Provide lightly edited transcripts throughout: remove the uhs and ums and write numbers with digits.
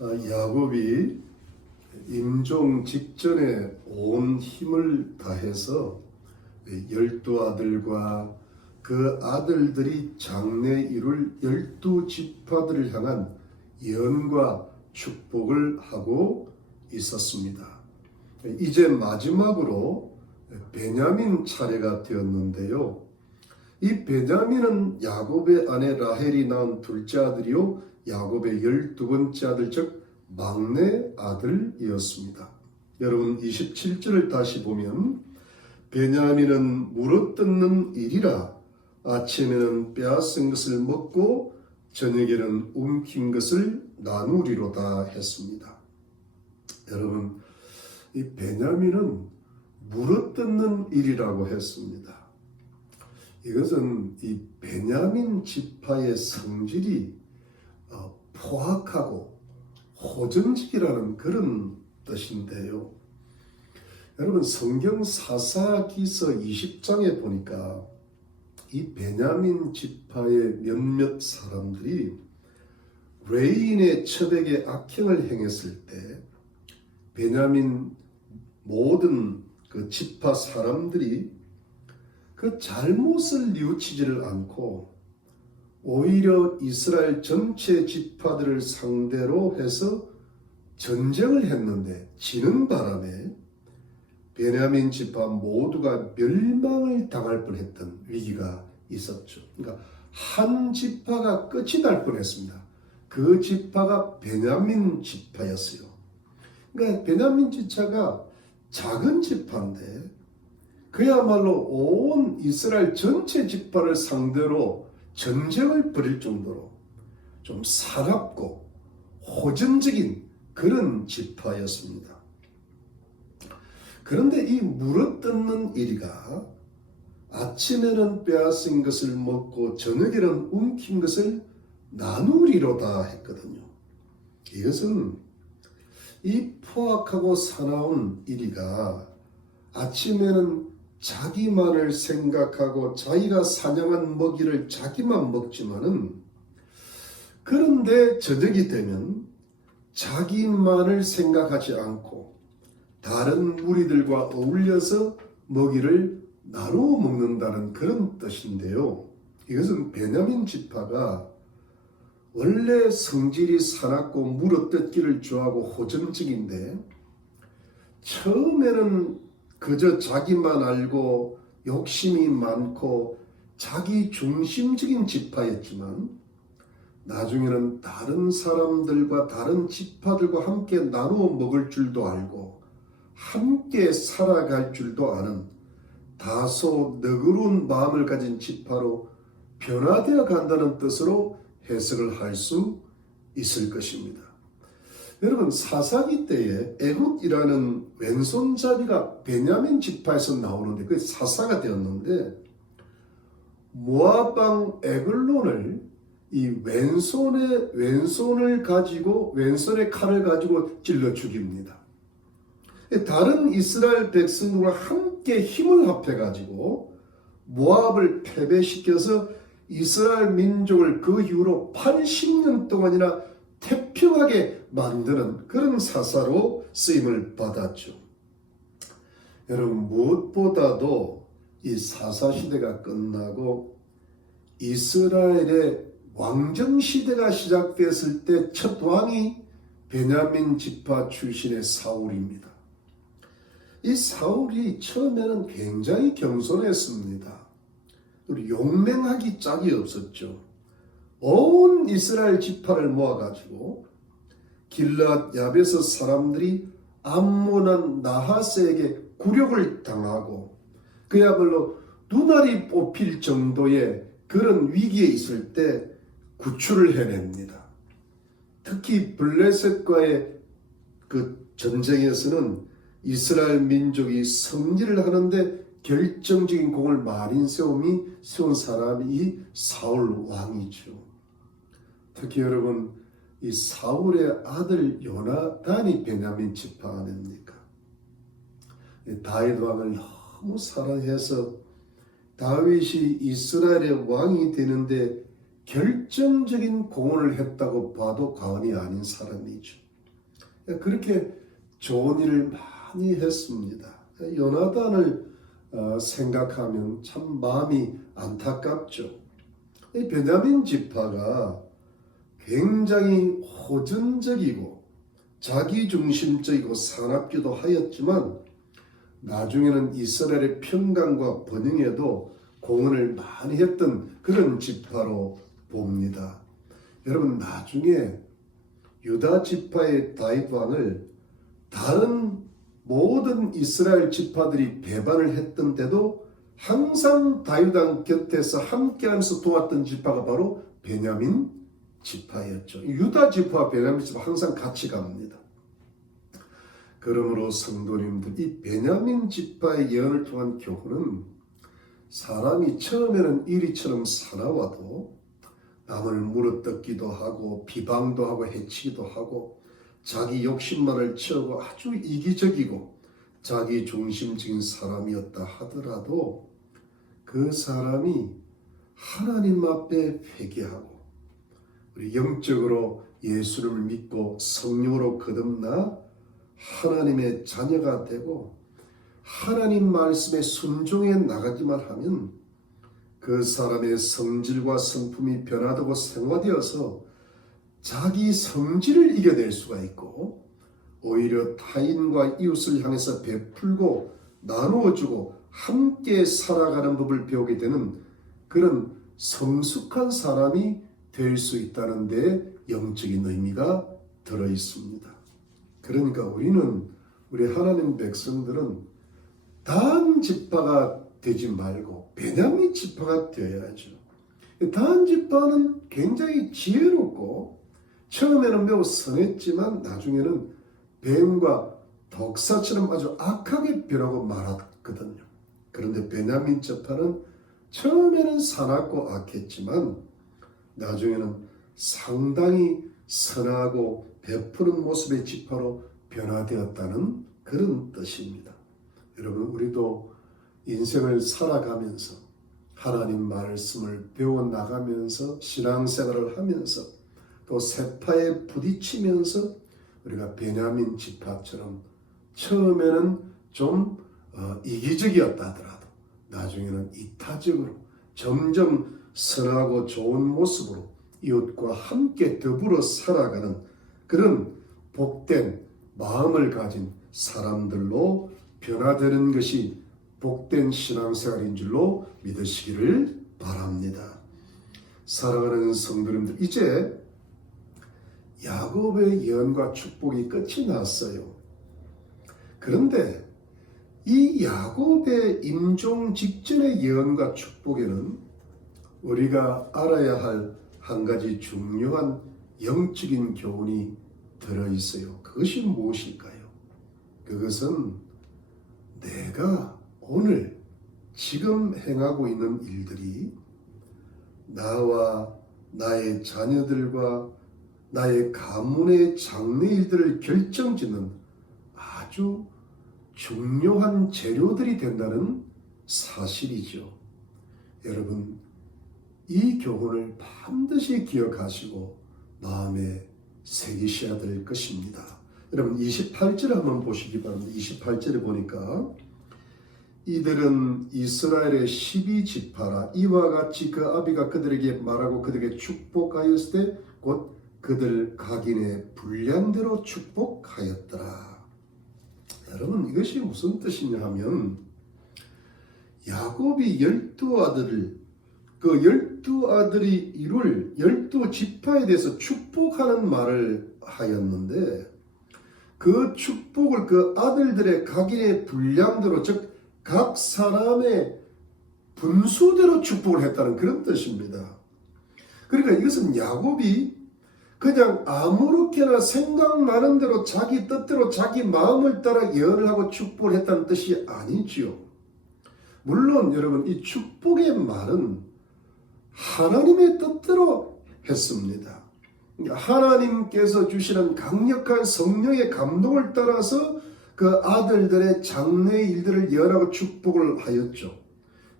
야곱이 임종 직전에 온 힘을 다해서 12아들과 그 아들들이 장래 이룰 12지파들을 향한 예언과 축복을 하고 있었습니다. 이제 마지막으로 베냐민 차례가 되었는데요. 이 베냐민은 야곱의 아내 라헬이 낳은 둘째 아들이요 야곱의 12번째 아들 즉 막내 아들이었습니다. 여러분 27절을 다시 보면 베냐민은 물어뜯는 일이라 아침에는 빼앗은 것을 먹고 저녁에는 움킨 것을 나누리로다 했습니다. 여러분 이 베냐민은 물어뜯는 일이라고 했습니다. 이것은 이 베냐민 지파의 성질이 포악하고 호전직이라는 그런 뜻인데요. 여러분 성경 사사기서 20장에 보니까 이 베냐민 지파의 몇몇 사람들이 레인의 처백에 악행을 행했을 때 베냐민 모든 그 지파 사람들이 그 잘못을 뉘우치지를 않고 오히려 이스라엘 전체 지파들을 상대로 해서 전쟁을 했는데 지는 바람에 베냐민 지파 모두가 멸망을 당할 뻔했던 위기가 있었죠. 그러니까 한 지파가 끝이 날 뻔했습니다. 그 지파가 베냐민 지파였어요. 그러니까 베냐민 지파가 작은 지파인데 그야말로 온 이스라엘 전체 지파를 상대로 전쟁을 벌일 정도로 좀 사납고 호전적인 그런 지파였습니다. 그런데 이 물어뜯는 이리가 아침에는 빼앗은 것을 먹고 저녁에는 움킨 것을 나누리로다 했거든요. 이것은 이 포악하고 사나운 이리가 아침에는 자기만을 생각하고 자기가 사냥한 먹이를 자기만 먹지만은 그런데 저녁이 되면 자기만을 생각하지 않고 다른 무리들과 어울려서 먹이를 나누어 먹는다는 그런 뜻인데요. 이것은 베냐민 지파가 원래 성질이 사납고 물어뜯기를 좋아하고 호전적인데 처음에는 그저 자기만 알고 욕심이 많고 자기 중심적인 지파였지만 나중에는 다른 사람들과 다른 지파들과 함께 나누어 먹을 줄도 알고 함께 살아갈 줄도 아는 다소 너그러운 마음을 가진 지파로 변화되어 간다는 뜻으로 해석을 할 수 있을 것입니다. 여러분 사사기 때에 에훗이라는 왼손잡이가 베냐민 지파에서 나오는데 그게 사사가 되었는데 모압 왕 에글론을 이 왼손의 칼을 가지고 찔러 죽입니다. 다른 이스라엘 백성들과 함께 힘을 합해 가지고 모압을 패배시켜서 이스라엘 민족을 그 이후로 80년 동안이나 태평하게 만드는 그런 사사로 쓰임을 받았죠. 여러분 무엇보다도 이 사사시대가 끝나고 이스라엘의 왕정시대가 시작됐을 때 첫 왕이 베냐민 지파 출신의 사울입니다. 이 사울이 처음에는 굉장히 겸손했습니다. 그리고 용맹하기 짝이 없었죠. 온 이스라엘 지파를 모아가지고 길앗 야베스 사람들이 암몬한 나하스에게 굴욕을 당하고 그야말로 눈알이 뽑힐 정도의 그런 위기에 있을 때 구출을 해냅니다. 특히 블레셋과의 그 전쟁에서는 이스라엘 민족이 승리를 하는데 결정적인 공을 많이 세운 사람이 이 사울 왕이죠. 특히 여러분 이 사울의 아들 요나단이 베냐민 지파 아닙니까? 다윗 왕을 너무 사랑해서 다윗이 이스라엘의 왕이 되는데 결정적인 공헌을 했다고 봐도 과언이 아닌 사람이죠. 그렇게 좋은 일을 많이 했습니다. 요나단을 생각하면 참 마음이 안타깝죠. 이 베냐민 지파가 굉장히 호전적이고 자기중심적이고 사납기도 하였지만 나중에는 이스라엘의 평강과 번영에도 공헌을 많이 했던 그런 지파로 봅니다. 여러분, 나중에 유다 지파의 다윗 왕을 다른 모든 이스라엘 지파들이 배반을 했던 때도 항상 다윗 왕 곁에서 함께하면서 도왔던 지파가 바로 베냐민 지파였죠. 유다 지파와 베냐민 지파 항상 같이 갑니다. 그러므로 성도님들, 이 베냐민 지파의 예언을 통한 교훈은 사람이 처음에는 이리처럼 살아와도 남을 물어뜯기도 하고 비방도 하고 해치기도 하고 자기 욕심만을 채우고 아주 이기적이고 자기 중심적인 사람이었다 하더라도 그 사람이 하나님 앞에 회개하고 우리 영적으로 예수를 믿고 성령으로 거듭나 하나님의 자녀가 되고 하나님 말씀에 순종해 나가기만 하면 그 사람의 성질과 성품이 변화되고 생화되어서 자기 성질을 이겨낼 수가 있고 오히려 타인과 이웃을 향해서 베풀고 나누어주고 함께 살아가는 법을 배우게 되는 그런 성숙한 사람이 될 수 있다는 데 영적인 의미가 들어 있습니다. 그러니까 우리 하나님 백성들은 단 지파가 되지 말고 베냐민 지파가 되어야죠. 단 지파는 굉장히 지혜롭고 처음에는 매우 선했지만 나중에는 뱀과 독사처럼 아주 악하게 변하고 말았거든요. 그런데 베냐민 지파는 처음에는 사납고 악했지만 나중에는 상당히 선하고 베푸는 모습의 지파로 변화되었다는 그런 뜻입니다. 여러분, 우리도 인생을 살아가면서 하나님 말씀을 배워나가면서 신앙생활을 하면서 또 세파에 부딪히면서 우리가 베냐민 지파처럼 처음에는 좀 이기적이었다 하더라도 나중에는 이타적으로 점점 선하고 좋은 모습으로 이웃과 함께 더불어 살아가는 그런 복된 마음을 가진 사람들로 변화되는 것이 복된 신앙생활인 줄로 믿으시기를 바랍니다. 사랑하는 성도님들, 이제 야곱의 예언과 축복이 끝이 났어요. 그런데 이 야곱의 임종 직전의 예언과 축복에는 우리가 알아야 할 한 가지 중요한 영적인 교훈이 들어있어요. 그것이 무엇일까요? 그것은 내가 오늘 지금 행하고 있는 일들이 나와 나의 자녀들과 나의 가문의 장래일들을 결정짓는 아주 중요한 재료들이 된다는 사실이죠. 여러분, 이 교훈을 반드시 기억하시고 마음에 새기셔야 될 것입니다. 여러분, 28절을 한번 보시기 바랍니다. 28절에 보니까 이들은 이스라엘의 12지파라. 이와 같이 그 아비가 그들에게 말하고 그들에게 축복하였을 때 곧 그들 각인의 분량대로 축복하였더라. 여러분, 이것이 무슨 뜻이냐 하면 야곱이 12아들을 그 12아들이 이룰 12지파에 대해서 축복하는 말을 하였는데 그 축복을 그 아들들의 각인의 분량대로 즉 각 사람의 분수대로 축복을 했다는 그런 뜻입니다. 그러니까 이것은 야곱이 그냥 아무렇게나 생각나는 대로 자기 뜻대로 자기 마음을 따라 예언을 하고 축복을 했다는 뜻이 아니지요. 물론 여러분, 이 축복의 말은 하나님의 뜻대로 했습니다. 하나님께서 주시는 강력한 성령의 감동을 따라서 그 아들들의 장래의 일들을 예언하고 축복을 하였죠.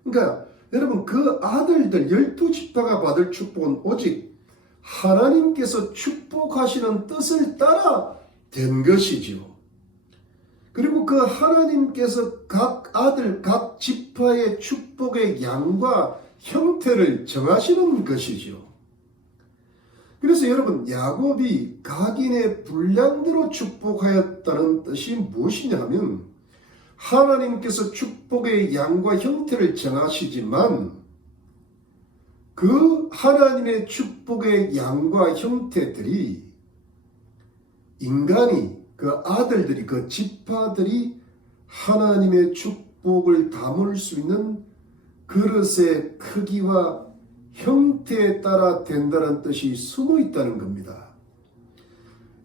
그러니까 여러분, 그 아들들 12지파가 받을 축복은 오직 하나님께서 축복하시는 뜻을 따라 된 것이지요. 그리고 그 하나님께서 각 아들, 각 지파의 축복의 양과 형태를 정하시는 것이지요. 그래서 여러분, 야곱이 각인의 분량대로 축복하였다는 뜻이 무엇이냐 하면, 하나님께서 축복의 양과 형태를 정하시지만 그 하나님의 축복의 양과 형태들이 인간이, 그 아들들이, 그 지파들이 하나님의 축복을 담을 수 있는 그릇의 크기와 형태에 따라 된다는 뜻이 숨어 있다는 겁니다.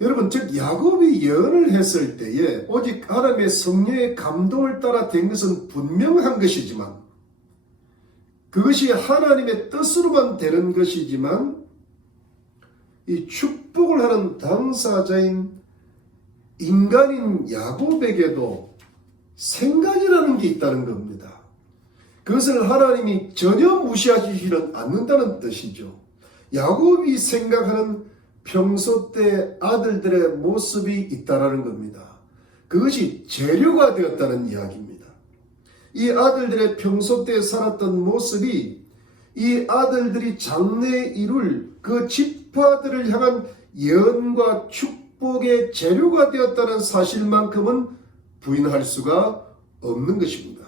여러분, 즉 야곱이 예언을 했을 때에 오직 하나님의 성령의 감동을 따라 된 것은 분명한 것이지만, 그것이 하나님의 뜻으로만 되는 것이지만, 이 축복을 하는 당사자인 인간인 야곱에게도 생각이라는 게 있다는 겁니다. 그것을 하나님이 전혀 무시하시지는 않는다는 뜻이죠. 야곱이 생각하는 평소 때 아들들의 모습이 있다라는 겁니다. 그것이 재료가 되었다는 이야기입니다. 이 아들들의 평소 때 살았던 모습이 이 아들들이 장래에 이룰 그 지파들을 향한 예언과 축복의 재료가 되었다는 사실만큼은 부인할 수가 없는 것입니다.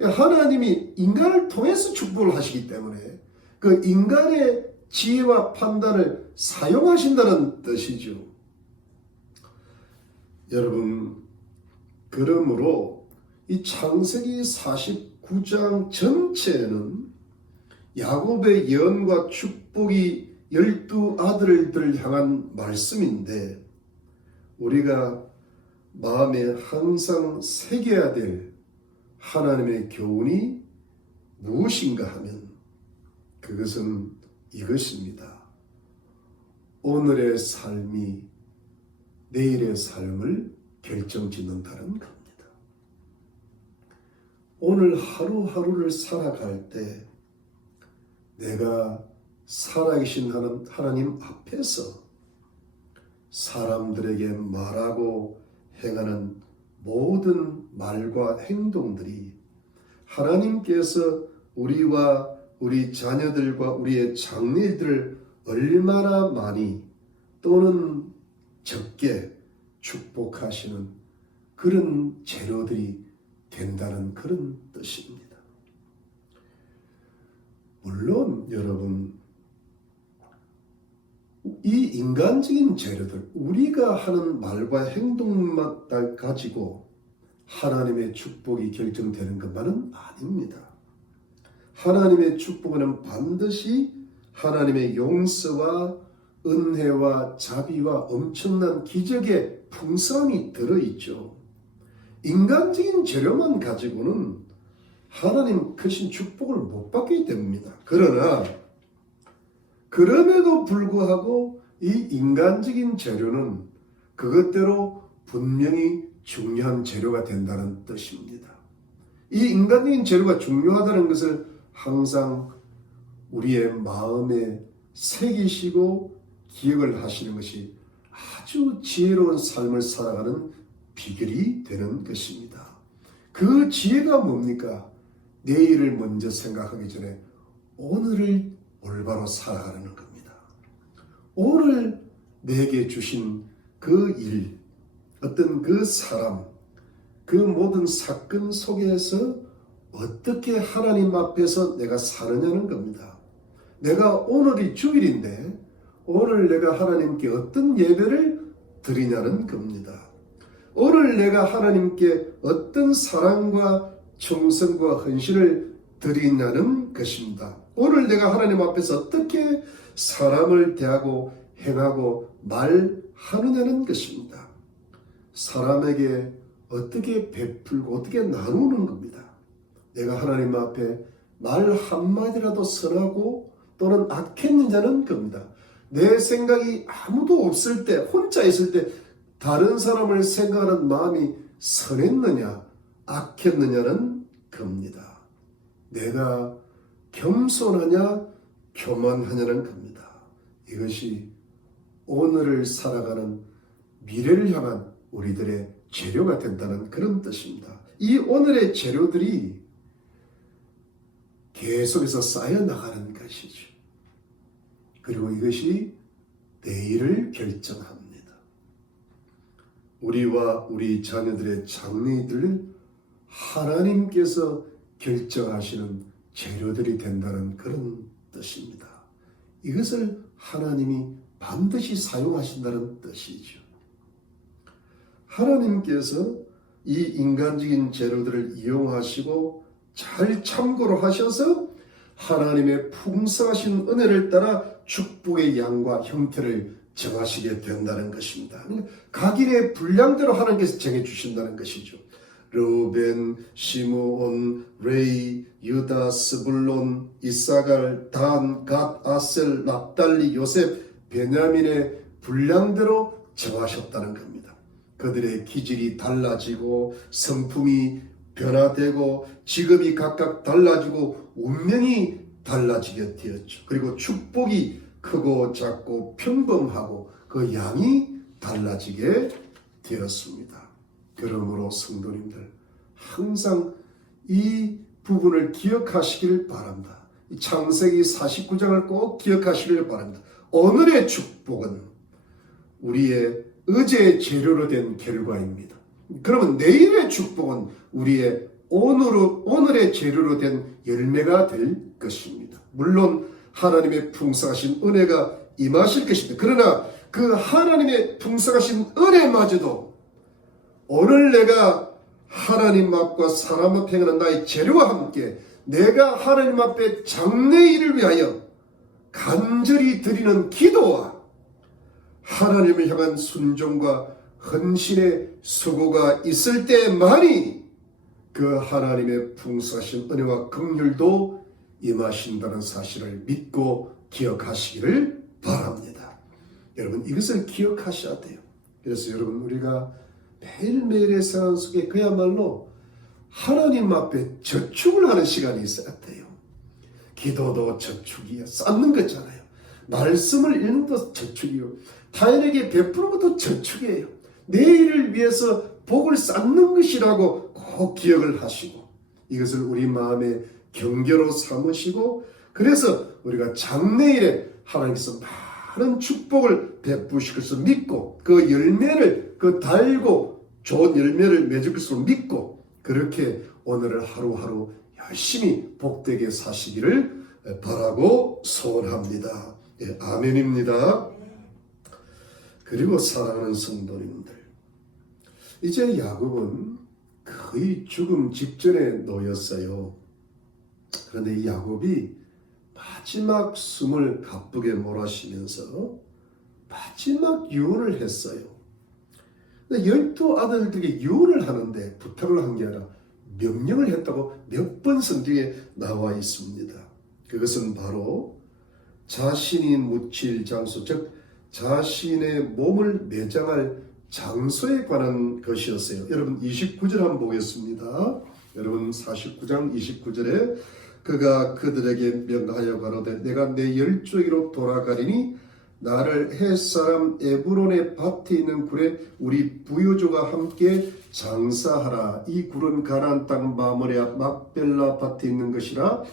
하나님이 인간을 통해서 축복을 하시기 때문에 그 인간의 지혜와 판단을 사용하신다는 뜻이죠. 여러분, 그러므로 이 창세기 49장 전체는 야곱의 예언과 축복이 12아들들을 향한 말씀인데, 우리가 마음에 항상 새겨야 될 하나님의 교훈이 무엇인가 하면 그것은 이것입니다. 오늘의 삶이 내일의 삶을 결정짓는다는 겁니다. 오늘 하루하루를 살아갈 때 내가 살아계신 하나님 앞에서 사람들에게 말하고 행하는 모든 말과 행동들이 하나님께서 우리와 우리 자녀들과 우리의 장래들을 얼마나 많이 또는 적게 축복하시는 그런 재료들이 된다는 그런 뜻입니다. 물론 여러분, 이 인간적인 재료들, 우리가 하는 말과 행동만 가지고 하나님의 축복이 결정되는 것만은 아닙니다. 하나님의 축복은 반드시 하나님의 용서와 은혜와 자비와 엄청난 기적의 풍성함이 들어있죠. 인간적인 재료만 가지고는 하나님 크신 축복을 못 받기 때문입니다. 그러나 그럼에도 불구하고 이 인간적인 재료는 그것대로 분명히 중요한 재료가 된다는 뜻입니다. 이 인간적인 재료가 중요하다는 것을 항상 우리의 마음에 새기시고 기억을 하시는 것이 아주 지혜로운 삶을 살아가는 비결이 되는 것입니다. 그 지혜가 뭡니까? 내일을 먼저 생각하기 전에 오늘을 올바로 살아가는 겁니다. 오늘 내게 주신 그 일, 어떤 그 사람, 그 모든 사건 속에서 어떻게 하나님 앞에서 내가 사느냐는 겁니다. 내가 오늘이 주일인데 오늘 내가 하나님께 어떤 예배를 드리냐는 겁니다. 오늘 내가 하나님께 어떤 사랑과 충성과 헌신을 드리냐는 것입니다. 오늘 내가 하나님 앞에서 어떻게 사람을 대하고 행하고 말하느냐는 것입니다. 사람에게 어떻게 베풀고 어떻게 나누는 겁니다. 내가 하나님 앞에 말 한마디라도 선하고 또는 악했느냐는 겁니다. 내 생각이 아무도 없을 때, 혼자 있을 때 다른 사람을 생각하는 마음이 선했느냐 악했느냐는 겁니다. 내가 겸손하냐 교만하냐는 겁니다. 이것이 오늘을 살아가는 미래를 향한 우리들의 재료가 된다는 그런 뜻입니다. 이 오늘의 재료들이 계속해서 쌓여나가는 것이죠. 그리고 이것이 내일을 결정합니다. 우리와 우리 자녀들의 장래들을 하나님께서 결정하시는 재료들이 된다는 그런 뜻입니다. 이것을 하나님이 반드시 사용하신다는 뜻이죠. 하나님께서 이 인간적인 재료들을 이용하시고 잘 참고로 하셔서 하나님의 풍성하신 은혜를 따라 축복의 양과 형태를 정하시게 된다는 것입니다. 각인의 분량대로 하나님께서 정해주신다는 것이죠. 르우벤, 시므온, 레이, 유다, 스불론, 이사갈, 단, 갓, 아셀, 납달리, 요셉, 베냐민의 분량대로 정하셨다는 겁니다. 그들의 기질이 달라지고 성품이 변화되고 직업이 각각 달라지고 운명이 달라지게 되었죠. 그리고 축복이 크고 작고 평범하고 그 양이 달라지게 되었습니다. 그러므로 성도님들 항상 이 부분을 기억하시길 바랍니다. 창세기 49장을 꼭 기억하시길 바랍니다. 오늘의 축복은 우리의 의제의 재료로 된 결과입니다. 그러면 내일의 축복은 우리의 오늘의 재료로 된 열매가 될 것입니다. 물론 하나님의 풍성하신 은혜가 임하실 것입니다. 그러나 그 하나님의 풍성하신 은혜마저도 오늘 내가 하나님 앞과 사람 앞에 행하는 나의 재료와 함께 내가 하나님 앞에 장래일을 위하여 간절히 드리는 기도와 하나님을 향한 순종과 헌신의 수고가 있을 때만이 그 하나님의 풍성하신 은혜와 긍휼도 임하신다는 사실을 믿고 기억하시기를 바랍니다. 여러분 이것을 기억하셔야 돼요. 그래서 여러분 우리가 매일매일의 생활 속에 그야말로 하나님 앞에 저축을 하는 시간이 있어야 돼요. 기도도 저축이에요. 쌓는 거잖아요. 말씀을 읽는 것도 저축이요. 타인에게 베푸는 것도 저축이에요. 내일을 위해서 복을 쌓는 것이라고 꼭 기억을 하시고 이것을 우리 마음의 경계로 삼으시고 그래서 우리가 장래일에 하나님께서 많은 축복을 베푸실 것을 믿고 그 열매를 그 달고 좋은 열매를 맺을 것으로 믿고 그렇게 오늘을 하루하루 열심히 복되게 사시기를 바라고 소원합니다. 예, 아멘입니다. 그리고 사랑하는 성도님들 이제 야곱은 거의 죽음 직전에 놓였어요. 그런데 이 야곱이 마지막 숨을 가쁘게 몰아쉬면서 마지막 유언을 했어요. 12 아들들에게 유언을 하는데 부탁을 한 게 아니라 명령을 했다고 몇 번 성경에 나와 있습니다. 그것은 바로 자신이 묻힐 장소, 즉 자신의 몸을 매장할 장소에 관한 것이었어요. 여러분 29절 한번 보겠습니다. 여러분 49장 29절에 그가 그들에게 명하여 가로되 내가 내 열조기로 돌아가리니 나를 햇사람 에브론의 밭에 있는 굴에 우리 부요조가 함께 장사하라. 이 굴은 가나안 땅 마므레 앞 막벨라 밭에 있는 것이라.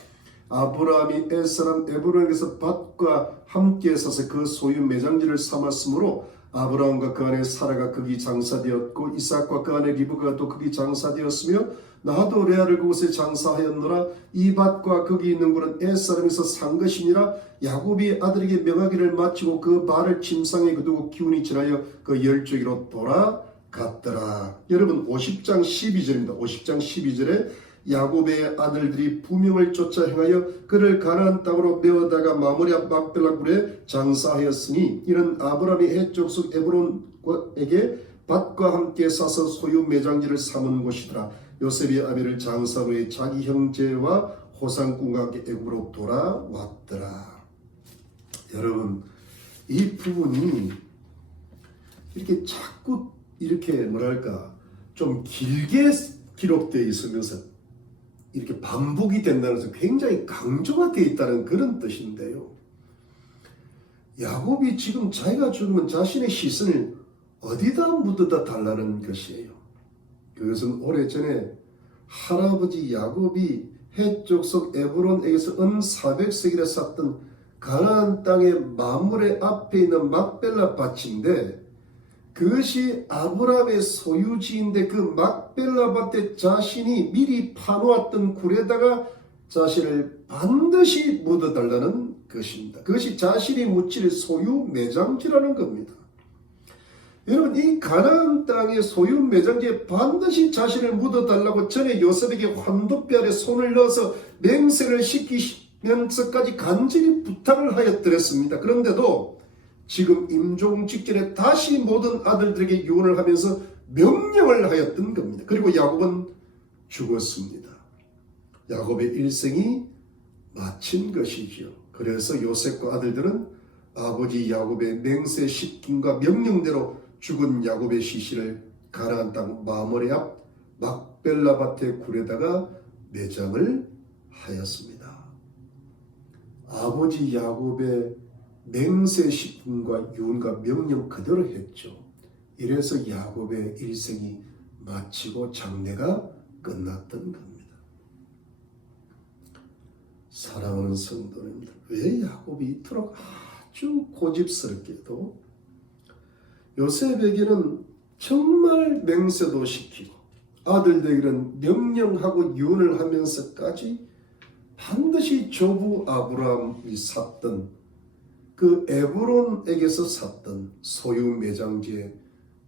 아브라함이 햇사람 에브론에서 밭과 함께 서서 그 소유 매장지를 삼았으므로 아브라함과 그 안에 사라가 거기 장사되었고 이삭과 그 안에 리브가 또 거기 장사되었으며 나도 레아를 그곳에 장사하였노라. 이 밭과 거기 있는 굴은 햇사람에서 산 것이니라. 야곱이 아들에게 명하기를 마치고 그 말을 침상에 거두고 기운이 지나여 그 열조기로 돌아갔더라. 여러분 50장 12절입니다. 50장 12절에 야곱의 아들들이 부명을 쫓아 행하여 그를 가나안 땅으로 메어다가 마므레 앞 막벨라 굴에 장사하였으니 이는 아브라함이 헷 족속 에브론에게 밭과 함께 사서 소유 매장지를 삼은 곳이더라. 요셉이 아비를 장사 후에 자기 형제와 호상꾼과 함께 애굽으로 돌아왔더라. 여러분 이 부분이 이렇게 자꾸 이렇게 뭐랄까 좀 길게 기록되어 있으면서 이렇게 반복이 된다는 것은 굉장히 강조가 되어 있다는 그런 뜻인데요. 야곱이 지금 자기가 죽으면 자신의 시선을 어디다 묻어다 달라는 것이에요. 그것은 오래전에 할아버지 야곱이 해족속 에브론에게서 은 400세겔에 샀던 가나안 땅의 마므레 앞에 있는 막벨라 밭인데, 그것이 아브라함의 소유지인데 그 막벨라 밭에 자신이 미리 파놓았던 굴에다가 자신을 반드시 묻어달라는 것입니다. 그것이 자신이 묻힐 소유 매장지라는 겁니다. 여러분, 이 가나안 땅의 소유 매장지에 반드시 자신을 묻어달라고 전에 요셉에게 환도뼈 아래 손을 넣어서 맹세를 시키면서까지 간절히 부탁을 하였더랬습니다. 그런데도 지금 임종 직전에 다시 모든 아들들에게 유언을 하면서 명령을 하였던 겁니다. 그리고 야곱은 죽었습니다. 야곱의 일생이 마친 것이지요. 그래서 요셉과 아들들은 아버지 야곱의 맹세 시킴과 명령대로 죽은 야곱의 시신을 가나안 땅 마므레 앞 막벨라 밭의 굴에다가 매장을 하였습니다. 아버지 야곱의 맹세 시킴과 유언과 명령 그대로 했죠. 이래서 야곱의 일생이 마치고 장래가 끝났던 겁니다. 사랑하는 성도님들, 왜 야곱이 이토록 아주 고집스럽게도 요셉에게는 정말 맹세도 시키고 아들들에게는 명령하고 유언을 하면서까지 반드시 조부 아브라함이 샀던 그 에브론에게서 샀던 소유 매장지에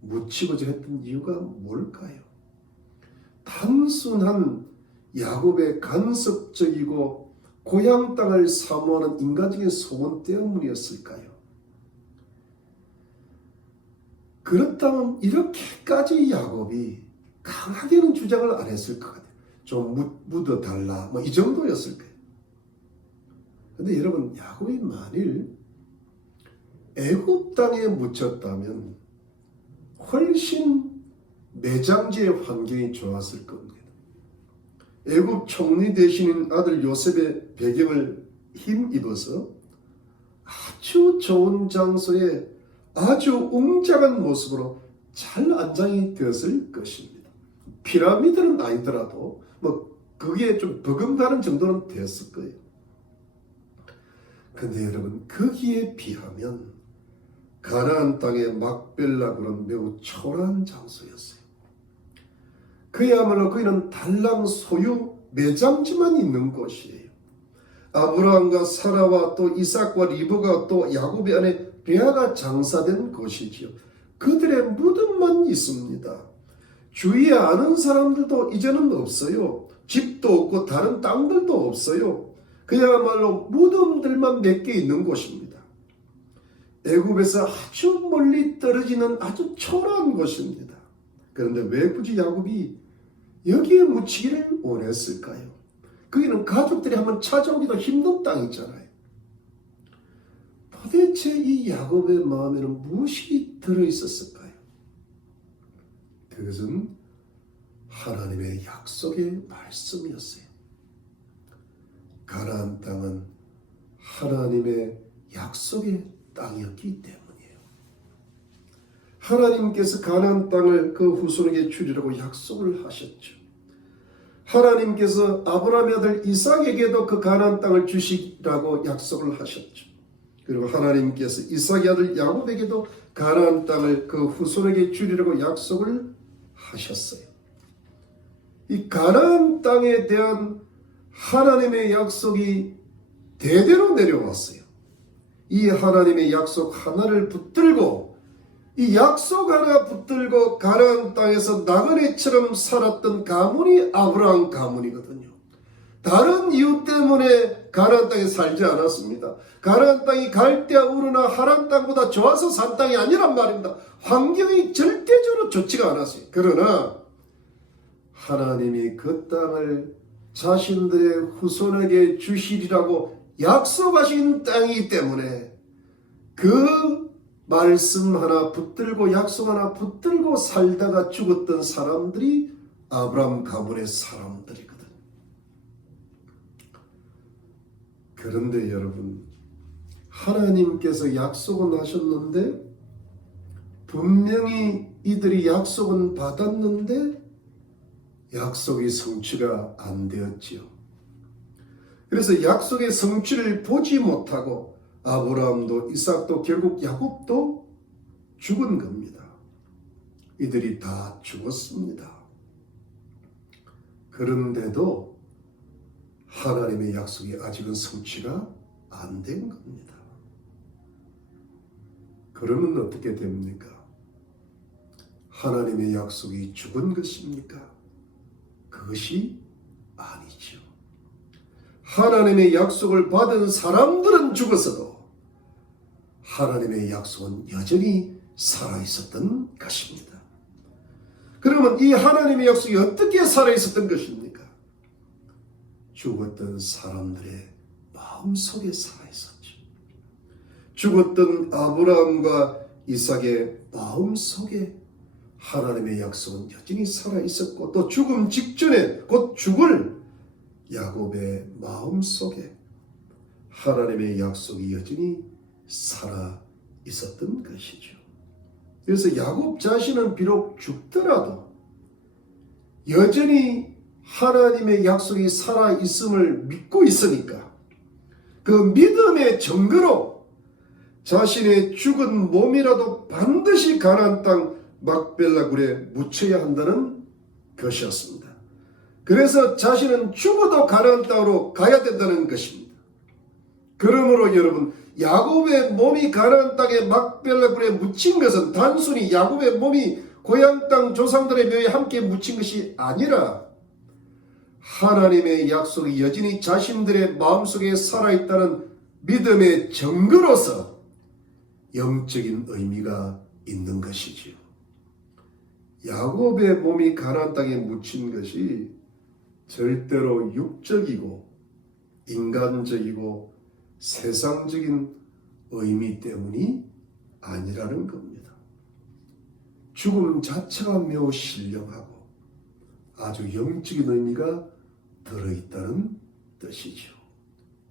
묻히고자 했던 이유가 뭘까요? 단순한 야곱의 간섭적이고 고향 땅을 사모하는 인간적인 소원 때문이었을까요? 그렇다면 이렇게까지 야곱이 강하게는 주장을 안 했을 것 같아요. 좀 묻어달라 이 정도였을 거예요. 그런데 여러분, 야곱이 만일 애굽 땅에 묻혔다면 훨씬 매장지의 환경이 좋았을 겁니다. 애굽 총리 대신인 아들 요셉의 배경을 힘입어서 아주 좋은 장소에 아주 웅장한 모습으로 잘 안장이 되었을 것입니다. 피라미드는 아니더라도 그게 좀 버금가는 정도는 됐을 거예요. 근데 여러분, 거기에 비하면 가나안 땅의 막벨라 굴은 매우 초라한 장소였어요. 그야말로 거기는 달랑 소유 매장지만 있는 곳이에요. 아브라함과 사라와 또 이삭과 리브가 또 야곱의 아내 레아가 장사된 곳이지요. 그들의 무덤만 있습니다. 주위에 아는 사람들도 이제는 없어요. 집도 없고 다른 땅들도 없어요. 그야말로 무덤들만 몇 개 있는 곳입니다. 애굽에서 아주 멀리 떨어지는 아주 초라한 곳입니다. 그런데 왜 굳이 야곱이 여기에 묻히기를 원했을까요? 거기는 가족들이 한번 찾아오기도 힘든 땅이잖아요. 도대체 이 야곱의 마음에는 무엇이 들어있었을까요? 그것은 하나님의 약속의 말씀이었어요. 가나안 땅은 하나님의 약속의 땅이었기 때문이에요. 하나님께서 가나안 땅을 그 후손에게 주리라고 약속을 하셨죠. 하나님께서 아브라함의 아들 이삭에게도 그 가나안 땅을 주시라고 약속을 하셨죠. 그리고 하나님께서 이삭의 아들 야곱에게도 가나안 땅을 그 후손에게 주리라고 약속을 하셨어요. 이 가나안 땅에 대한 하나님의 약속이 대대로 내려왔어요. 이 하나님의 약속 하나를 붙들고 이 약속 하나 붙들고 가나안 땅에서 나그네처럼 살았던 가문이 아브라함 가문이거든요. 다른 이유 때문에 가나안 땅에 살지 않았습니다. 가나안 땅이 갈대아 우르나 하란 땅보다 좋아서 산 땅이 아니란 말입니다. 환경이 절대적으로 좋지가 않았어요. 그러나 하나님이 그 땅을 자신들의 후손에게 주시리라고 약속하신 땅이기 때문에 그 말씀 하나 붙들고 약속 하나 붙들고 살다가 죽었던 사람들이 아브라함 가문의 사람들이거든요. 그런데 여러분, 하나님께서 약속은 하셨는데 분명히 이들이 약속은 받았는데 약속의 성취가 안 되었지요. 그래서 약속의 성취를 보지 못하고 아브라함도 이삭도 결국 야곱도 죽은 겁니다. 이들이 다 죽었습니다. 그런데도 하나님의 약속이 아직은 성취가 안 된 겁니다. 그러면 어떻게 됩니까? 하나님의 약속이 죽은 것입니까? 그것이 아니죠. 하나님의 약속을 받은 사람들은 죽었어도 하나님의 약속은 여전히 살아있었던 것입니다. 그러면 이 하나님의 약속이 어떻게 살아있었던 것입니까? 죽었던 사람들의 마음속에 살아있었죠. 죽었던 아브라함과 이삭의 마음속에 하나님의 약속은 여전히 살아있었고 또 죽음 직전에 곧 죽을 야곱의 마음속에 하나님의 약속이 여전히 살아있었던 것이죠. 그래서 야곱 자신은 비록 죽더라도 여전히 하나님의 약속이 살아있음을 믿고 있으니까 그 믿음의 증거로 자신의 죽은 몸이라도 반드시 가나안 땅 막벨라 굴에 묻혀야 한다는 것이었습니다. 그래서 자신은 죽어도 가나안 땅으로 가야 된다는 것입니다. 그러므로 여러분, 야곱의 몸이 가나안 땅의 막벨라 굴에 묻힌 것은 단순히 야곱의 몸이 고향 땅 조상들의 묘에 함께 묻힌 것이 아니라 하나님의 약속이 여전히 자신들의 마음속에 살아있다는 믿음의 증거로서 영적인 의미가 있는 것이지요. 야곱의 몸이 가나안 땅에 묻힌 것이 절대로 육적이고 인간적이고 세상적인 의미 때문이 아니라는 겁니다. 죽음 자체가 매우 신령하고 아주 영적인 의미가 들어있다는 뜻이죠.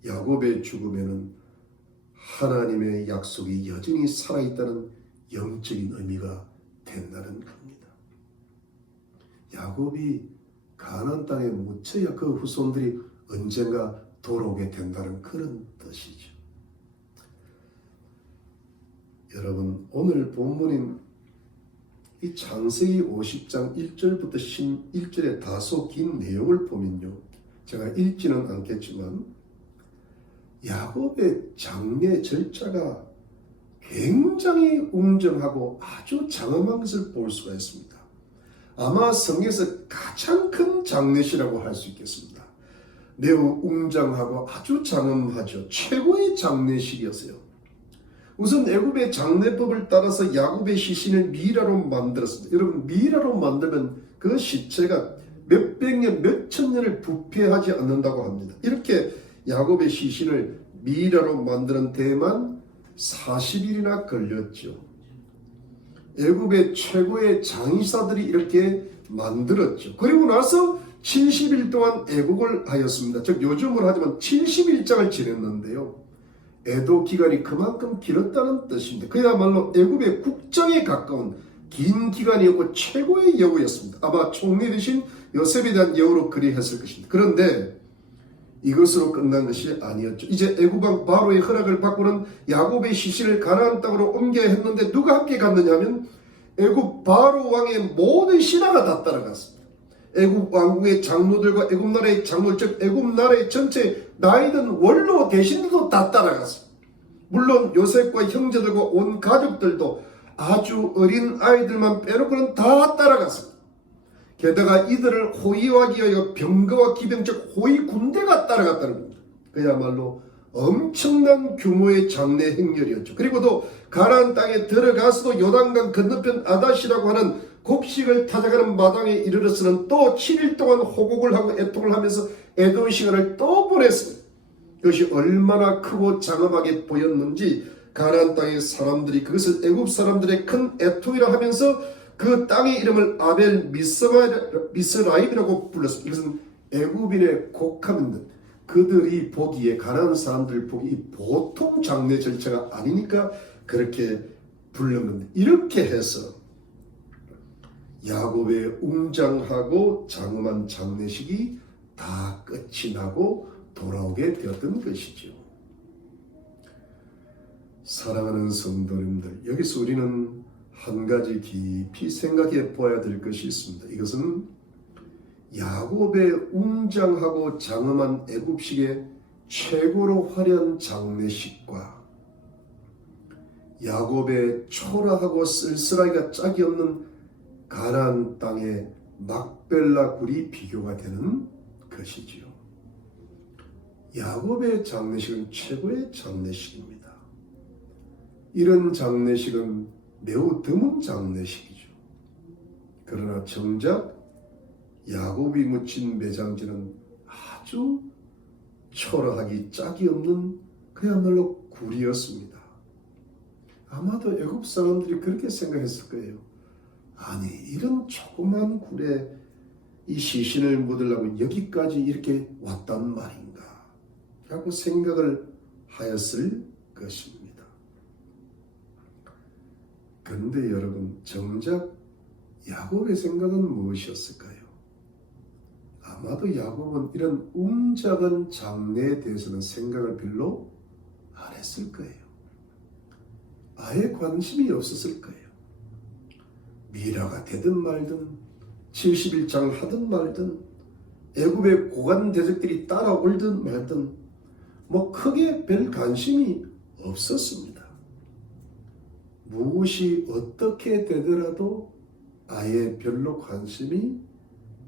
야곱의 죽음에는 하나님의 약속이 여전히 살아있다는 영적인 의미가 된다는 겁니다. 야곱이 가나안 땅에 묻혀야 그 후손들이 언젠가 돌아오게 된다는 그런 뜻이죠. 여러분, 오늘 본문인 이 창세기 50장 1절부터 11절의 다소 긴 내용을 보면요, 제가 읽지는 않겠지만 야곱의 장례 절차가 굉장히 웅장하고 아주 장엄한 것을 볼 수가 있습니다. 아마 성경에서 가장 큰 장례시라고 할 수 있겠습니다. 매우 웅장하고 아주 장엄하죠. 최고의 장례식이었어요. 우선 애굽의 장례법을 따라서 야곱의 시신을 미라로 만들었습니다. 여러분, 미라로 만들면 그 시체가 몇백 년, 몇천 년을 부패하지 않는다고 합니다. 이렇게 야곱의 시신을 미라로 만드는 데만 40일이나 걸렸죠. 애굽의 최고의 장의사들이 이렇게 만들었죠. 그리고 나서 70일 동안 애국을 하였습니다. 즉 요즘으로 하지만 70일장을 지냈는데요. 애도 기간이 그만큼 길었다는 뜻입니다. 그야말로 애굽의 국장에 가까운 긴 기간이었고 최고의 예우였습니다. 아마 총리 되신 요셉에 대한 예우로 그리했을 것입니다. 그런데 이것으로 끝난 것이 아니었죠. 이제 애굽왕 바로의 허락을 받고는 야곱의 시신을 가나안 땅으로 옮겨야 했는데 누가 함께 갔느냐 하면 애굽 바로 왕의 모든 신하가 다 따라갔습니다. 애굽 왕국의 장로들과 애굽 나라의 장로, 즉 애굽 나라의 전체 나이든 원로 대신들도 다 따라갔습니다. 물론 요셉과 형제들과 온 가족들도 아주 어린 아이들만 빼놓고는 다 따라갔습니다. 게다가 이들을 호위하기 위하여 병거와 기병, 즉 호위 군대가 따라갔다는 겁니다. 그야말로 엄청난 규모의 장례 행렬이었죠. 그리고도 가나안 땅에 들어가서도 요단강 건너편 아닷이라고 하는 곡식을 타작하는 마당에 이르러서는 또 7일 동안 호곡을 하고 애통을 하면서 애도의 시간을 또 보냈습니다. 이것이 얼마나 크고 장엄하게 보였는지 가나안 땅의 사람들이 그것을 애굽 사람들의 큰 애통이라 하면서 그 땅의 이름을 아벨 미스라임이라고 불렀습니다. 이것은 애굽인의 곡합니다. 그들이 보기에 가나안 사람들 보기 보통 장례 절차가 아니니까 그렇게 부른 겁니다. 이렇게 해서 야곱의 웅장하고 장엄한 장례식이 다 끝이 나고 돌아오게 되었던 것이죠. 사랑하는 성도님들, 여기서 우리는 한 가지 깊이 생각해 보아야 될 것이 있습니다. 이것은 야곱의 웅장하고 장엄한 애굽식의 최고로 화려한 장례식과 야곱의 초라하고 쓸쓸하기가 짝이 없는 가나안 땅의 막벨라 굴이 비교가 되는 것이지요. 야곱의 장례식은 최고의 장례식입니다. 이런 장례식은 매우 드문 장례식이죠. 그러나 정작 야곱이 묻힌 매장지는 아주 초라하기 짝이 없는 그야말로 굴이었습니다. 아마도 애굽 사람들이 그렇게 생각했을 거예요. 아니, 이런 조그만 굴에 이 시신을 묻으려고 여기까지 이렇게 왔단 말인가 라고 생각을 하였을 것입니다. 그런데 여러분, 정작 야곱의 생각은 무엇이었을까요? 아마도 야곱은 이런 웅장한 장례에 대해서는 생각을 별로 안 했을 거예요. 아예 관심이 없었을 거예요. 미라가 되든 말든 71장 하든 말든 애굽의 고관 대적들이 따라올든 말든 뭐 크게 별 관심이 없었습니다. 무엇이 어떻게 되더라도 아예 별로 관심이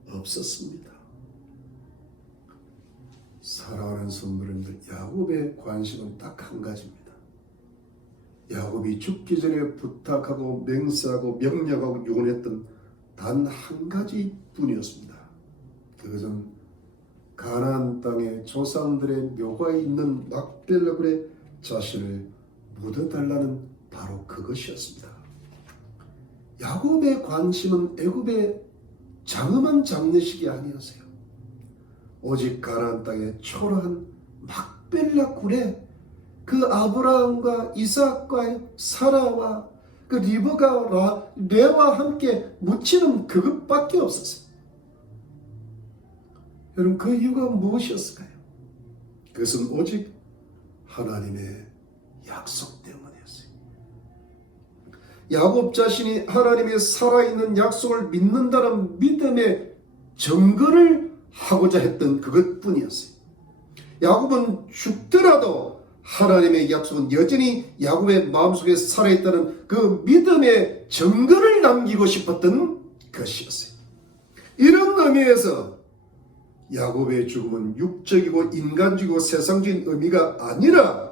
없었습니다. 사랑하는 성도님들, 야곱의 관심은 딱 한 가지입니다. 야곱이 죽기 전에 부탁하고 맹세하고 명령하고 요원했던 단 한 가지 뿐이었습니다. 그것은 가나안 땅의 조상들의 묘가에 있는 막벨라 굴에 자신을 묻어달라는 바로 그것이었습니다. 야곱의 관심은 애굽의 장엄한 장례식이 아니었어요. 오직 가나안 땅의 초라한 막벨라 굴에 그 아브라함과 이삭과 사라와 그 리브가 레와 함께 묻히는 그것밖에 없었어요. 여러분, 그 이유가 무엇이었을까요? 그것은 오직 하나님의 약속 때문이었어요. 야곱 자신이 하나님의 살아있는 약속을 믿는다는 믿음의 증거를 하고자 했던 그것뿐이었어요. 야곱은 죽더라도 하나님의 약속은 여전히 야곱의 마음속에 살아있다는 그 믿음의 증거를 남기고 싶었던 것이었어요. 이런 의미에서 야곱의 죽음은 육적이고 인간적이고 세상적인 의미가 아니라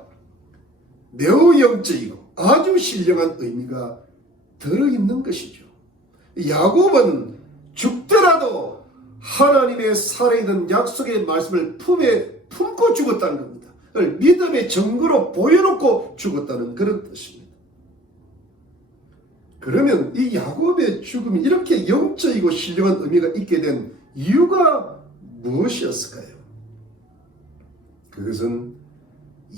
매우 영적이고 아주 신령한 의미가 들어있는 것이죠. 야곱은 죽더라도 하나님의 살아있는 약속의 말씀을 품에 품고 죽었다는 겁니다. 믿음의 증거로 보여놓고 죽었다는 그런 뜻입니다. 그러면 이 야곱의 죽음이 이렇게 영적이고 신령한 의미가 있게 된 이유가 무엇이었을까요? 그것은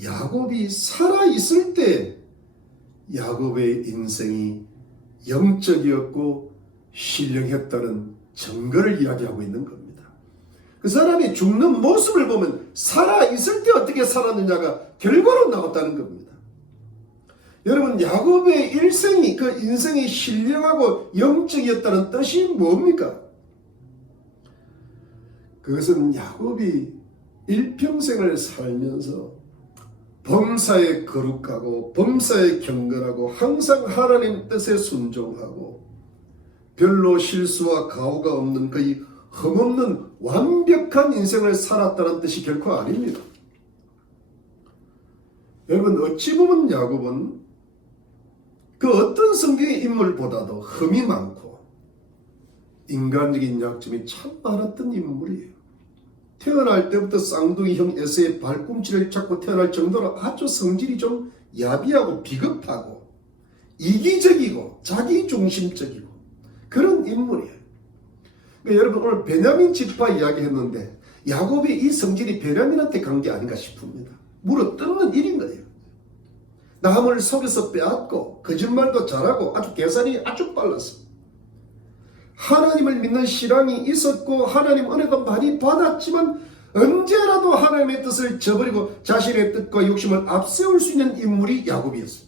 야곱이 살아있을 때 야곱의 인생이 영적이었고 신령했다는 증거를 이야기하고 있는 겁니다. 그 사람이 죽는 모습을 보면 살아있을 때 어떻게 살았느냐가 결과로 나왔다는 겁니다. 여러분, 야곱의 일생이, 그 인생이 신령하고 영적이었다는 뜻이 뭡니까? 그것은 야곱이 일평생을 살면서 범사에 거룩하고 범사에 경건하고 항상 하나님 뜻에 순종하고 별로 실수와 가오가 없는 거의 흠없는 완벽한 인생을 살았다는 뜻이 결코 아닙니다. 여러분, 어찌 보면 야곱은 그 어떤 성경의 인물보다도 흠이 많고 인간적인 약점이 참 많았던 인물이에요. 태어날 때부터 쌍둥이 형 에서의 발꿈치를 잡고 태어날 정도로 아주 성질이 좀 야비하고 비겁하고 이기적이고 자기중심적이고 그런 인물이에요. 그러니까 여러분, 오늘 베냐민 지파 이야기했는데 야곱의 이 성질이 베냐민한테 간 게 아닌가 싶습니다. 물어 뜯는 일인 거예요. 남을 속여서 빼앗고 거짓말도 잘하고 아주 계산이 아주 빨랐어. 하나님을 믿는 신앙이 있었고 하나님 은혜도 많이 받았지만 언제라도 하나님의 뜻을 저버리고 자신의 뜻과 욕심을 앞세울 수 있는 인물이 야곱이었어요.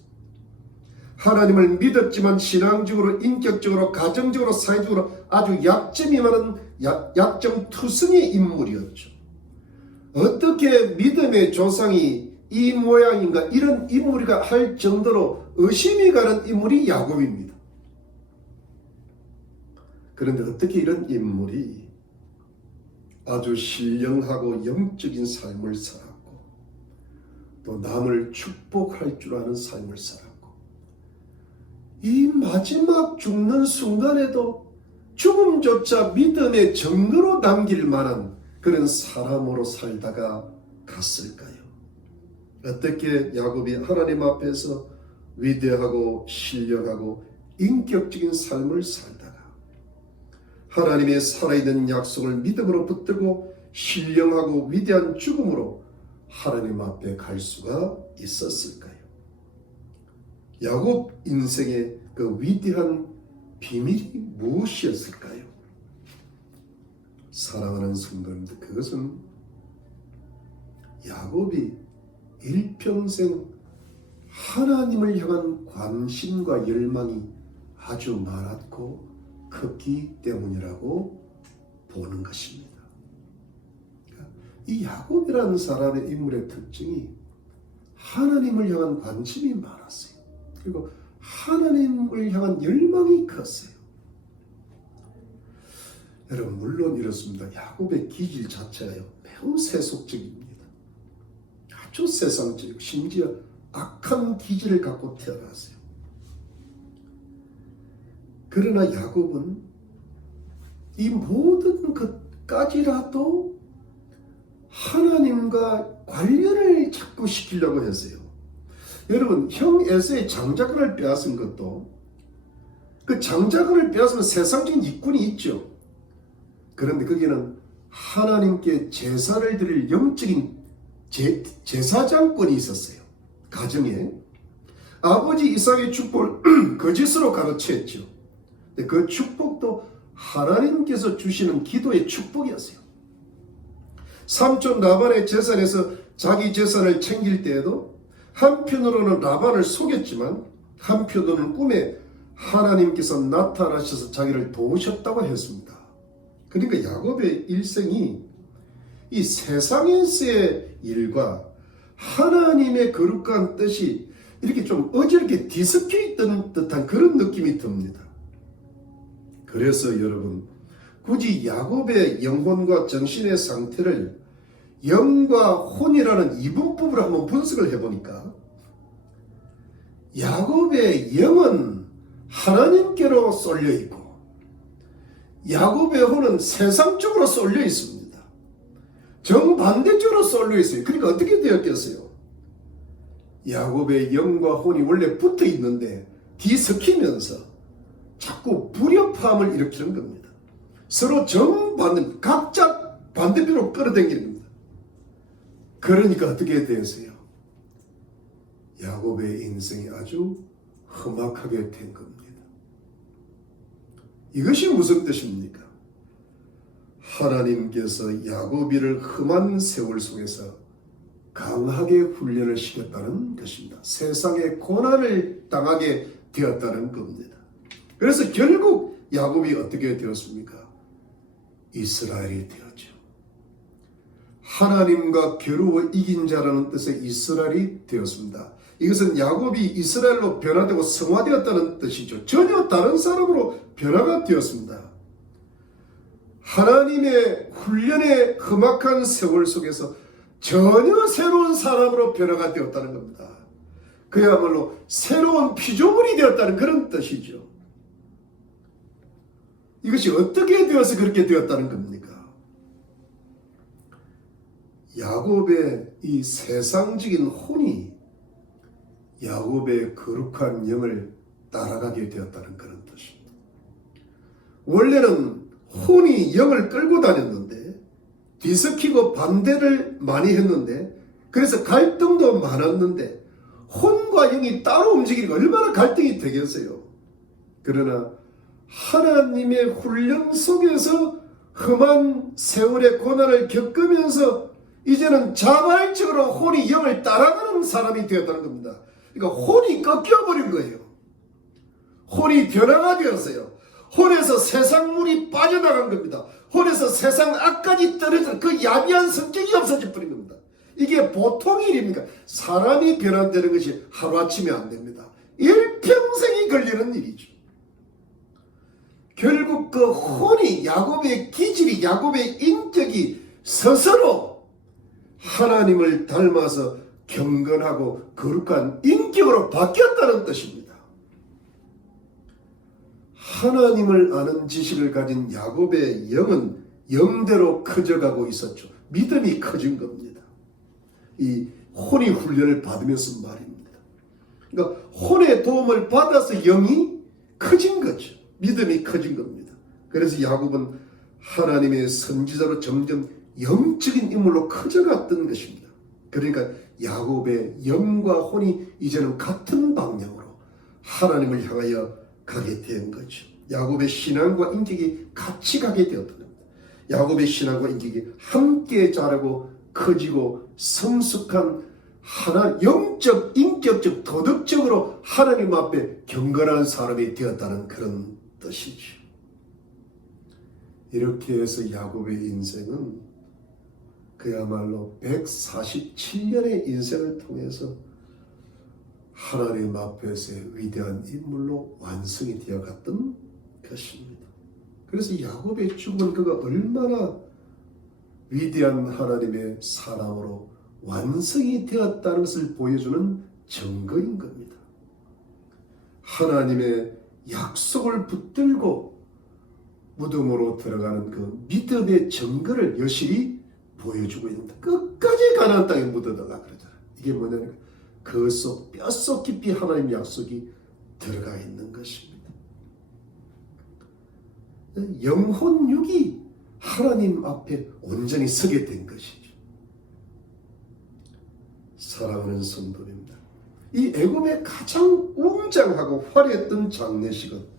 하나님을 믿었지만 신앙적으로, 인격적으로, 가정적으로, 사회적으로 아주 약점이 많은 약점투성의 인물이었죠. 어떻게 믿음의 조상이 이 모양인가 이런 인물이가 할 정도로 의심이 가는 인물이 야곱입니다. 그런데 어떻게 이런 인물이 아주 신령하고 영적인 삶을 살았고 또 남을 축복할 줄 아는 삶을 살았고 이 마지막 죽는 순간에도 죽음조차 믿음의 정로로 남길 만한 그런 사람으로 살다가 갔을까요? 어떻게 야곱이 하나님 앞에서 위대하고 신령하고 인격적인 삶을 살다가 하나님의 살아있는 약속을 믿음으로 붙들고 신령하고 위대한 죽음으로 하나님 앞에 갈 수가 있었을까요? 야곱 인생의 그 위대한 비밀이 무엇이었을까요? 사랑하는 성도님들, 그것은 야곱이 일평생 하나님을 향한 관심과 열망이 아주 많았고 컸기 때문이라고 보는 것입니다. 이 야곱이라는 사람의 인물의 특징이 하나님을 향한 관심이 많았어요. 그리고 하나님을 향한 열망이 컸어요. 여러분, 물론 이렇습니다. 야곱의 기질 자체가요 매우 세속적입니다. 아주 세상적이고 심지어 악한 기질을 갖고 태어났어요. 그러나 야곱은 이 모든 것까지라도 하나님과 관련을 자꾸 시키려고 했어요. 여러분, 형 에서의 장자권을 빼앗은 것도 그 장자권을 빼앗으면 세상적인 이권이 있죠. 그런데 거기는 하나님께 제사를 드릴 영적인 제사장권이 있었어요. 가정에 아버지 이삭의 축복을 거짓으로 가로챘죠. 그 축복도 하나님께서 주시는 기도의 축복이었어요. 삼촌 라반의 재산에서 자기 재산을 챙길 때에도 한편으로는 라반을 속였지만 한편으로는 꿈에 하나님께서 나타나셔서 자기를 도우셨다고 했습니다. 그러니까 야곱의 일생이 이 세상에서의 일과 하나님의 거룩한 뜻이 이렇게 좀 어지럽게 뒤섞여 있던 듯한 그런 느낌이 듭니다. 그래서 여러분, 굳이 야곱의 영혼과 정신의 상태를 영과 혼이라는 이분법으로 한번 분석을 해보니까 야곱의 영은 하나님께로 쏠려 있고 야곱의 혼은 세상 쪽으로 쏠려 있습니다. 정반대쪽으로 쏠려 있어요. 그러니까 어떻게 되었겠어요? 야곱의 영과 혼이 원래 붙어 있는데 뒤섞이면서 자꾸 불협화음을 일으키는 겁니다. 서로 정반대, 각자 반대편으로 끌어당기는 겁니다. 그러니까 어떻게 되었어요? 야곱의 인생이 아주 험악하게 된 겁니다. 이것이 무슨 뜻입니까? 하나님께서 야곱이를 험한 세월 속에서 강하게 훈련을 시켰다는 것입니다. 세상의 고난을 당하게 되었다는 겁니다. 그래서 결국 야곱이 어떻게 되었습니까? 이스라엘이 되었죠. 하나님과 겨루어 이긴 자라는 뜻의 이스라엘이 되었습니다. 이것은 야곱이 이스라엘로 변화되고 성화되었다는 뜻이죠. 전혀 다른 사람으로 변화가 되었습니다. 하나님의 훈련의 험악한 세월 속에서 전혀 새로운 사람으로 변화가 되었다는 겁니다. 그야말로 새로운 피조물이 되었다는 그런 뜻이죠. 이것이 어떻게 되어서 그렇게 되었다는 겁니까? 야곱의 이 세상적인 혼이 야곱의 거룩한 영을 따라가게 되었다는 그런 뜻입니다. 원래는 혼이 영을 끌고 다녔는데 뒤섞이고 반대를 많이 했는데 그래서 갈등도 많았는데 혼과 영이 따로 움직이니까 얼마나 갈등이 되겠어요. 그러나 하나님의 훈련 속에서 험한 세월의 고난을 겪으면서 이제는 자발적으로 혼이 영을 따라가는 사람이 되었다는 겁니다. 그러니까 혼이 꺾여버린 거예요. 혼이 변화가 되었어요. 혼에서 세상물이 빠져나간 겁니다. 혼에서 세상 악까지 떨어져 그 야비한 성격이 없어져 버린 겁니다. 이게 보통 일입니까? 사람이 변화되는 것이 하루아침에 안 됩니다. 일평생이 걸리는 일이죠. 결국 그 혼이 야곱의 기질이 야곱의 인격이 스스로 하나님을 닮아서 경건하고 거룩한 인격으로 바뀌었다는 뜻입니다. 하나님을 아는 지식을 가진 야곱의 영은 영대로 커져가고 있었죠. 믿음이 커진 겁니다. 이 혼이 훈련을 받으면서 말입니다. 그러니까 혼의 도움을 받아서 영이 커진 거죠. 믿음이 커진 겁니다. 그래서 야곱은 하나님의 선지자로 점점 영적인 인물로 커져갔던 것입니다. 그러니까 야곱의 영과 혼이 이제는 같은 방향으로 하나님을 향하여 가게 된 거죠. 야곱의 신앙과 인격이 같이 가게 되었던 겁니다. 야곱의 신앙과 인격이 함께 자라고 커지고 성숙한 하나 영적, 인격적, 도덕적으로 하나님 앞에 경건한 사람이 되었다는 그런 뜻이죠. 이렇게 해서 야곱의 인생은 그야말로 147년의 인생을 통해서 하나님 앞에서의 위대한 인물로 완성이 되어갔던 것입니다. 그래서 야곱의 죽음은 그가 얼마나 위대한 하나님의 사람으로 완성이 되었다는 것을 보여주는 증거인 겁니다. 하나님의 약속을 붙들고 무덤으로 들어가는 그 믿음의 증거를 여실히 보여주고 있는다. 끝까지 가나안 땅에 묻어들어가 그러잖아요. 이게 뭐냐면 그 속 뼛속 깊이 하나님의 약속이 들어가 있는 것입니다. 영혼 육이 하나님 앞에 온전히 서게 된 것이죠. 사랑하는 성도입니다. 이 애굽의 가장 웅장하고 화려했던 장례식은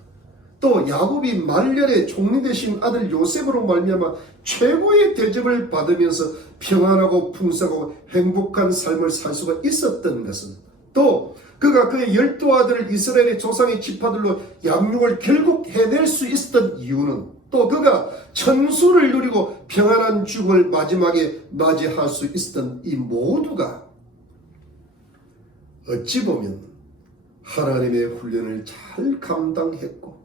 또 야곱이 말년에 총리 되신 아들 요셉으로 말미암아 최고의 대접을 받으면서 평안하고 풍성하고 행복한 삶을 살 수가 있었던 것은 또 그가 그의 12아들을 이스라엘의 조상의 지파들로 양육을 결국 해낼 수 있었던 이유는 또 그가 천수를 누리고 평안한 죽음을 마지막에 맞이할 수 있었던 이 모두가 어찌 보면 하나님의 훈련을 잘 감당했고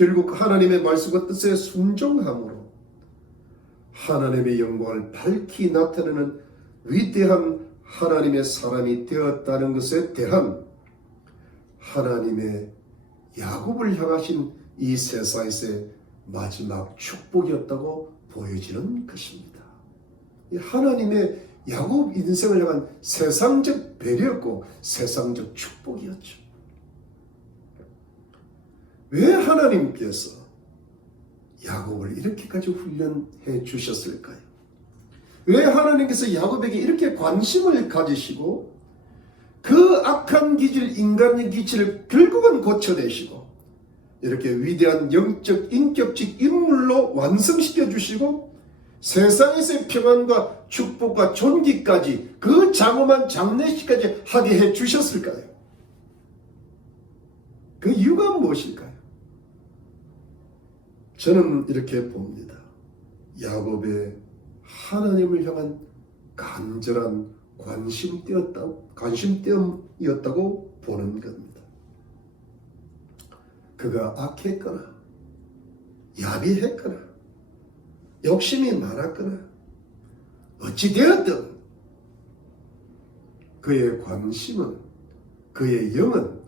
결국 하나님의 말씀과 뜻에 순종함으로 하나님의 영광을 밝히 나타내는 위대한 하나님의 사람이 되었다는 것에 대한 하나님의 야곱을 향하신 이 세상에서의 마지막 축복이었다고 보여지는 것입니다. 하나님의 야곱 인생을 향한 세상적 배려였고 세상적 축복이었죠. 왜 하나님께서 야곱을 이렇게까지 훈련해 주셨을까요? 왜 하나님께서 야곱에게 이렇게 관심을 가지시고 그 악한 기질, 인간의 기질을 결국은 고쳐내시고 이렇게 위대한 영적, 인격적 인물로 완성시켜 주시고 세상에서의 평안과 축복과 존귀까지 그 장엄한 장례식까지 하게 해 주셨을까요? 그 이유가 무엇일까요? 저는 이렇게 봅니다. 야곱의 하나님을 향한 간절한 관심되었다고 보는 겁니다. 그가 악했거나 야비했거나 욕심이 많았거나 어찌되었든 그의 관심은 그의 영은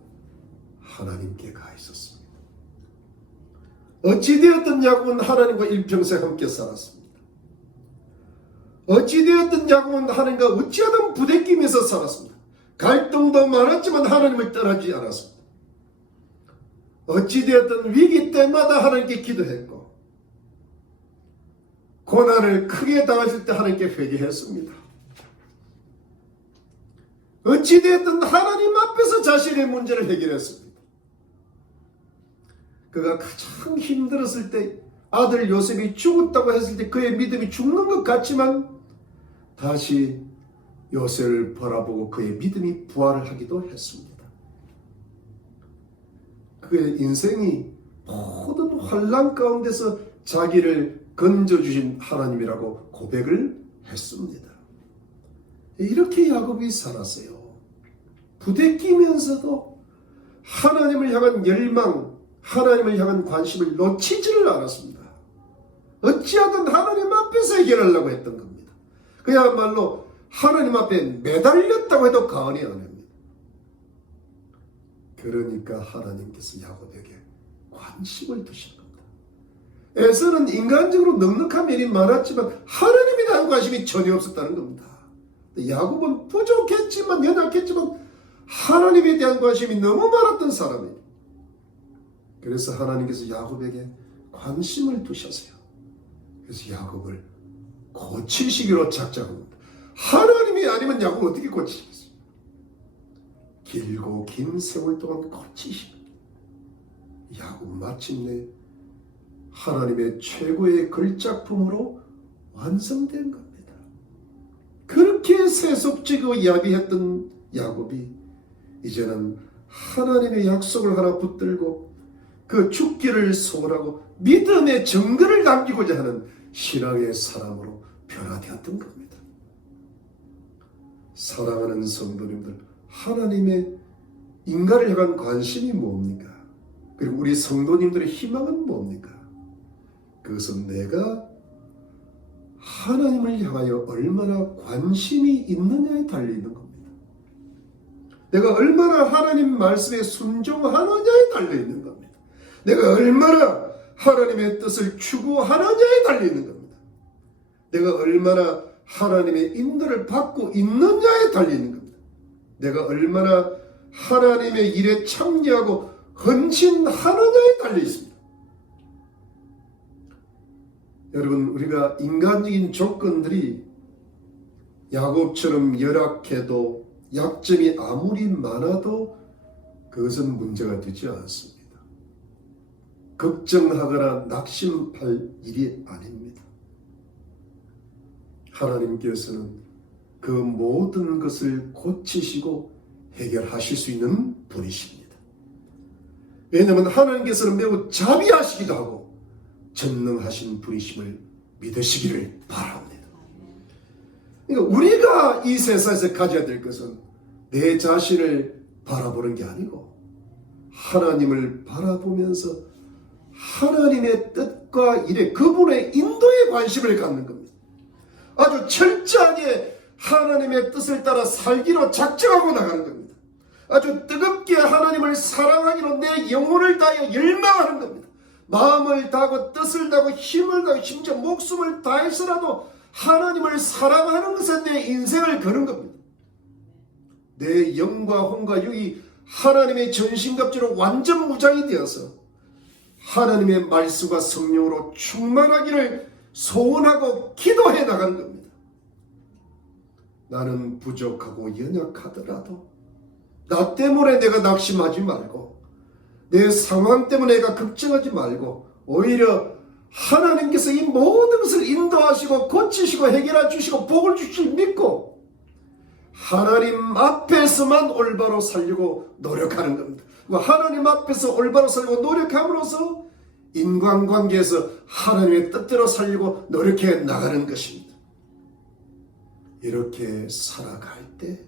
하나님께 가 있었습니다. 어찌되었든 야곱은 하나님과 일평생 함께 살았습니다. 어찌되었든 야곱은 하나님과 어찌하든 부대끼면서 살았습니다. 갈등도 많았지만 하나님을 떠나지 않았습니다. 어찌되었든 위기 때마다 하나님께 기도했고 고난을 크게 당하실 때 하나님께 회개했습니다. 어찌되었든 하나님 앞에서 자신의 문제를 해결했습니다. 그가 가장 힘들었을 때 아들 요셉이 죽었다고 했을 때 그의 믿음이 죽는 것 같지만 다시 요셉을 바라보고 그의 믿음이 부활을 하기도 했습니다. 그의 인생이 모든 환난 가운데서 자기를 건져주신 하나님이라고 고백을 했습니다. 이렇게 야곱이 살았어요. 부대끼면서도 하나님을 향한 열망, 하나님을 향한 관심을 놓치지를 않았습니다. 어찌하든 하나님 앞에서 해결하려고 했던 겁니다. 그야말로 하나님 앞에 매달렸다고 해도 과언이 아닙니다. 그러니까 하나님께서 야곱에게 관심을 두신 겁니다. 에서는 인간적으로 넉넉한 면이 많았지만 하나님에 대한 관심이 전혀 없었다는 겁니다. 야곱은 부족했지만 연약했지만 하나님에 대한 관심이 너무 많았던 사람이에요. 그래서 하나님께서 야곱에게 관심을 두셨어요. 그래서 야곱을 고치시기로 작정합니다. 하나님이 아니면 야곱을 어떻게 고치시겠어요? 길고 긴 세월 동안 고치십니다. 야곱 마침내 하나님의 최고의 걸작품으로 완성된 겁니다. 그렇게 세속적이고 야비했던 야곱이 이제는 하나님의 약속을 하나 붙들고 그 죽기를 소원하고 믿음의 증거를 남기고자 하는 신앙의 사람으로 변화되었던 겁니다. 사랑하는 성도님들, 하나님의 인간을 향한 관심이 뭡니까? 그리고 우리 성도님들의 희망은 뭡니까? 그것은 내가 하나님을 향하여 얼마나 관심이 있느냐에 달려있는 겁니다. 내가 얼마나 하나님 말씀에 순종하느냐에 달려있는 겁니다. 내가 얼마나 하나님의 뜻을 추구하느냐에 달려있는 겁니다. 내가 얼마나 하나님의 인도를 받고 있느냐에 달려있는 겁니다. 내가 얼마나 하나님의 일에 참여하고 헌신하느냐에 달려있습니다. 여러분, 우리가 인간적인 조건들이 야곱처럼 열악해도 약점이 아무리 많아도 그것은 문제가 되지 않습니다. 걱정하거나 낙심할 일이 아닙니다. 하나님께서는 그 모든 것을 고치시고 해결하실 수 있는 분이십니다. 왜냐하면 하나님께서는 매우 자비하시기도 하고 전능하신 분이심을 믿으시기를 바랍니다. 그러니까 우리가 이 세상에서 가져야 될 것은 내 자신을 바라보는 게 아니고 하나님을 바라보면서 하나님의 뜻과 일에 그분의 인도에 관심을 갖는 겁니다. 아주 철저하게 하나님의 뜻을 따라 살기로 작정하고 나가는 겁니다. 아주 뜨겁게 하나님을 사랑하기로 내 영혼을 다하여 열망하는 겁니다. 마음을 다하고 뜻을 다하고 힘을 다하고 심지어 목숨을 다해서라도 하나님을 사랑하는 것에 내 인생을 거는 겁니다. 내 영과 혼과 육이 하나님의 전신갑주로 완전 무장이 되어서 하나님의 말씀과 성령으로 충만하기를 소원하고 기도해 나가는 겁니다. 나는 부족하고 연약하더라도 나 때문에 내가 낙심하지 말고 내 상황 때문에 내가 걱정하지 말고 오히려 하나님께서 이 모든 것을 인도하시고 고치시고 해결해 주시고 복을 주실 믿고 하나님 앞에서만 올바로 살려고 노력하는 겁니다. 하나님 앞에서 올바로 살고 노력함으로써 인간관계에서 하나님의 뜻대로 살려고 노력해 나가는 것입니다. 이렇게 살아갈 때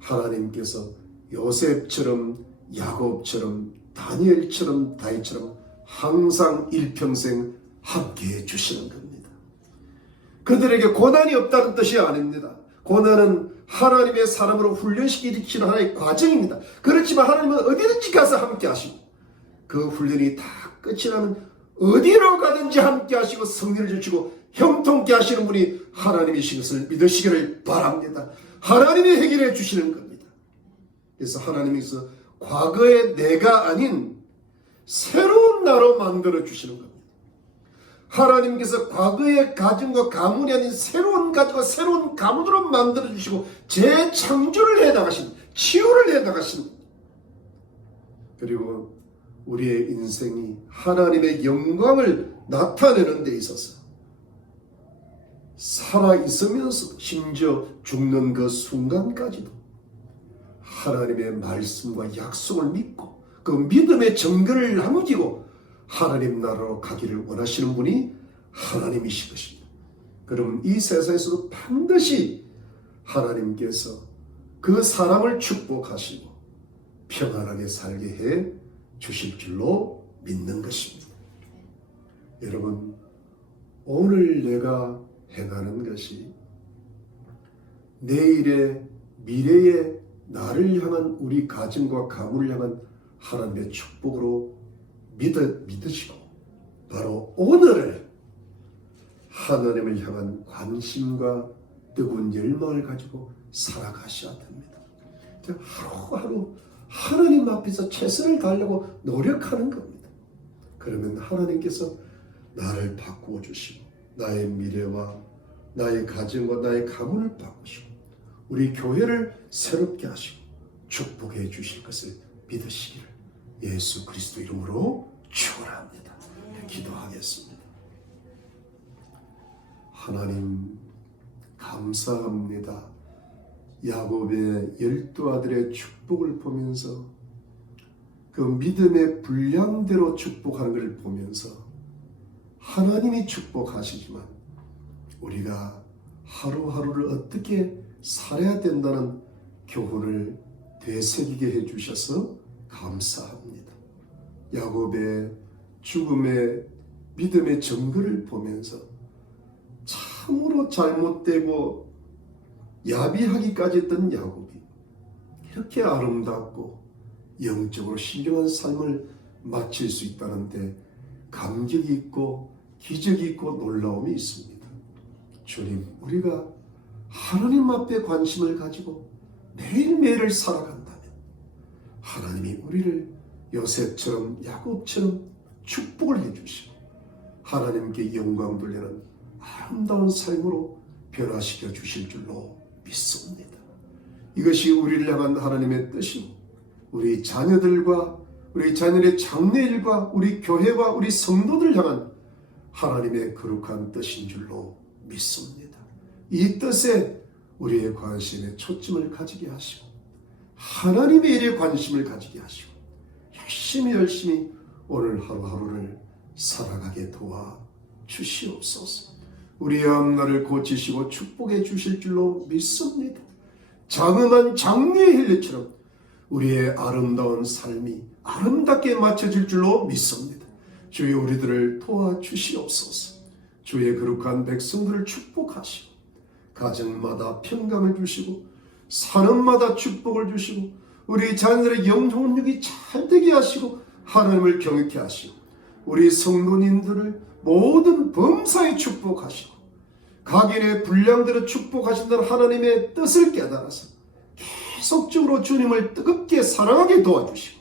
하나님께서 요셉처럼 야곱처럼 다니엘처럼 다윗처럼 항상 일평생 함께해 주시는 겁니다. 그들에게 고난이 없다는 뜻이 아닙니다. 고난은 하나님의 사람으로 훈련시키는 하나의 과정입니다. 그렇지만 하나님은 어디든지 가서 함께 하시고 그 훈련이 다 끝이 나면 어디로 가든지 함께 하시고 승리를 주시고 형통케 하시는 분이 하나님이신 것을 믿으시기를 바랍니다. 하나님이 해결해 주시는 겁니다. 그래서 하나님께서 과거의 내가 아닌 새로운 나로 만들어 주시는 겁니다. 하나님께서 과거의 가정과 가문이 아닌 새로운 가정과 새로운 가문으로 만들어주시고 재창조를 해나가신, 치유를 해나가신, 그리고 우리의 인생이 하나님의 영광을 나타내는 데 있어서 살아있으면서 심지어 죽는 그 순간까지도 하나님의 말씀과 약속을 믿고 그 믿음의 정근을 남기고 하나님 나라로 가기를 원하시는 분이 하나님이신 것입니다. 그럼 이 세상에서도 반드시 하나님께서 그 사람을 축복하시고 평안하게 살게 해 주실 줄로 믿는 것입니다. 여러분, 오늘 내가 행하는 것이 내일의 미래의 나를 향한, 우리 가정과 가문을 향한 하나님의 축복으로 믿으시고 바로 오늘을 하나님을 향한 관심과 뜨거운 열망을 가지고 살아가셔야 됩니다. 하루하루 하나님 앞에서 최선을 다하려고 노력하는 겁니다. 그러면 하나님께서 나를 바꾸어 주시고 나의 미래와 나의 가정과 나의 가문을 바꾸시고 우리 교회를 새롭게 하시고 축복해 주실 것을 믿으시기를 예수 그리스도 이름으로 축원합니다. 기도하겠습니다. 하나님 감사합니다. 야곱의 12아들의 축복을 보면서 그 믿음의 분량대로 축복하는 것을 보면서 하나님이 축복하시지만 우리가 하루하루를 어떻게 살아야 된다는 교훈을 되새기게 해주셔서 감사합니다. 야곱의 죽음의 믿음의 증거를 보면서 참으로 잘못되고 야비하기까지 했던 야곱이 이렇게 아름답고 영적으로 신령한 삶을 마칠 수 있다는데 감격이 있고 기적이 있고 놀라움이 있습니다. 주님, 우리가 하나님 앞에 관심을 가지고 매일매일을 살아간다면 하나님이 우리를 요셉처럼 야곱처럼 축복을 해주시고 하나님께 영광 돌리는 아름다운 삶으로 변화시켜 주실 줄로 믿습니다. 이것이 우리를 향한 하나님의 뜻이고 우리 자녀들과 우리 자녀의 장래일과 우리 교회와 우리 성도들 향한 하나님의 거룩한 뜻인 줄로 믿습니다. 이 뜻에 우리의 관심에 초점을 가지게 하시고 하나님의 일에 관심을 가지게 하시고 열심히 오늘 하루하루를 살아가게 도와 주시옵소서. 우리의 앞날을 고치시고 축복해 주실 줄로 믿습니다. 장엄한 장미의 힐리처럼 우리의 아름다운 삶이 아름답게 맞춰질 줄로 믿습니다. 주여 우리들을 도와주시옵소서. 주의 거룩한 백성들을 축복하시고 가정마다 평강을 주시고 산업마다 축복을 주시고 우리 자녀들의 영혼력이 잘되게 하시고 하나님을 경외케 하시고 우리 성도님들을 모든 범사에 축복하시고 각인의 분량대로 축복하신다는 하나님의 뜻을 깨달아서 계속적으로 주님을 뜨겁게 사랑하게 도와주시고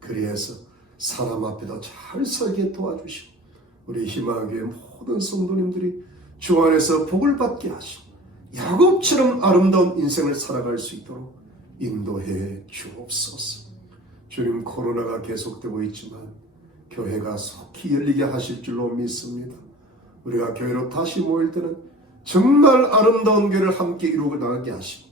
그래서 사람 앞에도 잘 살게 도와주시고 우리 희망교회 모든 성도님들이 주 안에서 복을 받게 하시고 야곱처럼 아름다운 인생을 살아갈 수 있도록 인도해 주옵소서. 주님, 코로나가 계속되고 있지만 교회가 속히 열리게 하실 줄로 믿습니다. 우리가 교회로 다시 모일 때는 정말 아름다운 교회를 함께 이루어 나가게 하시고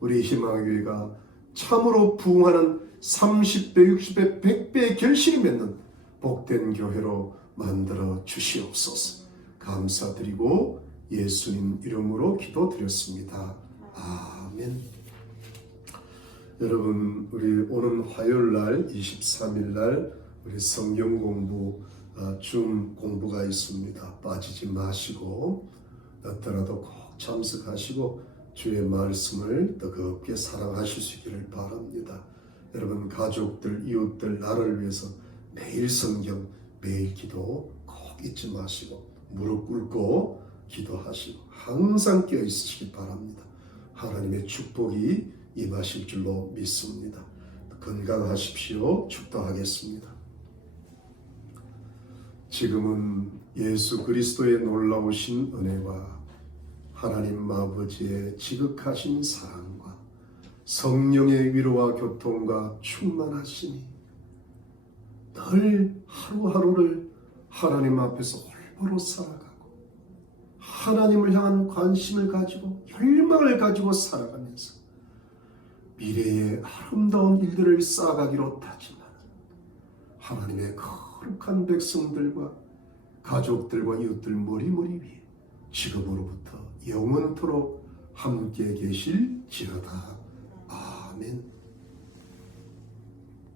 우리 희망교회가 참으로 부흥하는 30배, 60배, 100배의 결실이 맺는 복된 교회로 만들어 주시옵소서. 감사드리고 예수님 이름으로 기도드렸습니다. 아멘. 여러분, 우리 오는 화요일날 23일날 우리 성경 공부 줌 공부가 있습니다. 빠지지 마시고 나더라도 꼭 참석하시고 주의 말씀을 뜨겁게 사랑하실 수 있기를 바랍니다. 여러분, 가족들, 이웃들, 나를 위해서 매일 성경, 매일 기도 꼭 잊지 마시고 무릎 꿇고 기도하시고 항상 깨어 있으시기 바랍니다. 하나님의 축복이 임하실 줄로 믿습니다. 건강하십시오. 축도하겠습니다. 지금은 예수 그리스도의 놀라우신 은혜와 하나님 아버지의 지극하신 사랑과 성령의 위로와 교통과 충만하심이 늘 하루하루를 하나님 앞에서 올바로 살아가고 하나님을 향한 관심을 가지고 열망을 가지고 살아가면서 미래의 아름다운 일들을 쌓아가기로 다짐하는 하나님의 거룩한 백성들과 가족들과 이웃들 머리머리 위에 지금으로부터 영원토록 함께 계실지어다. 아멘.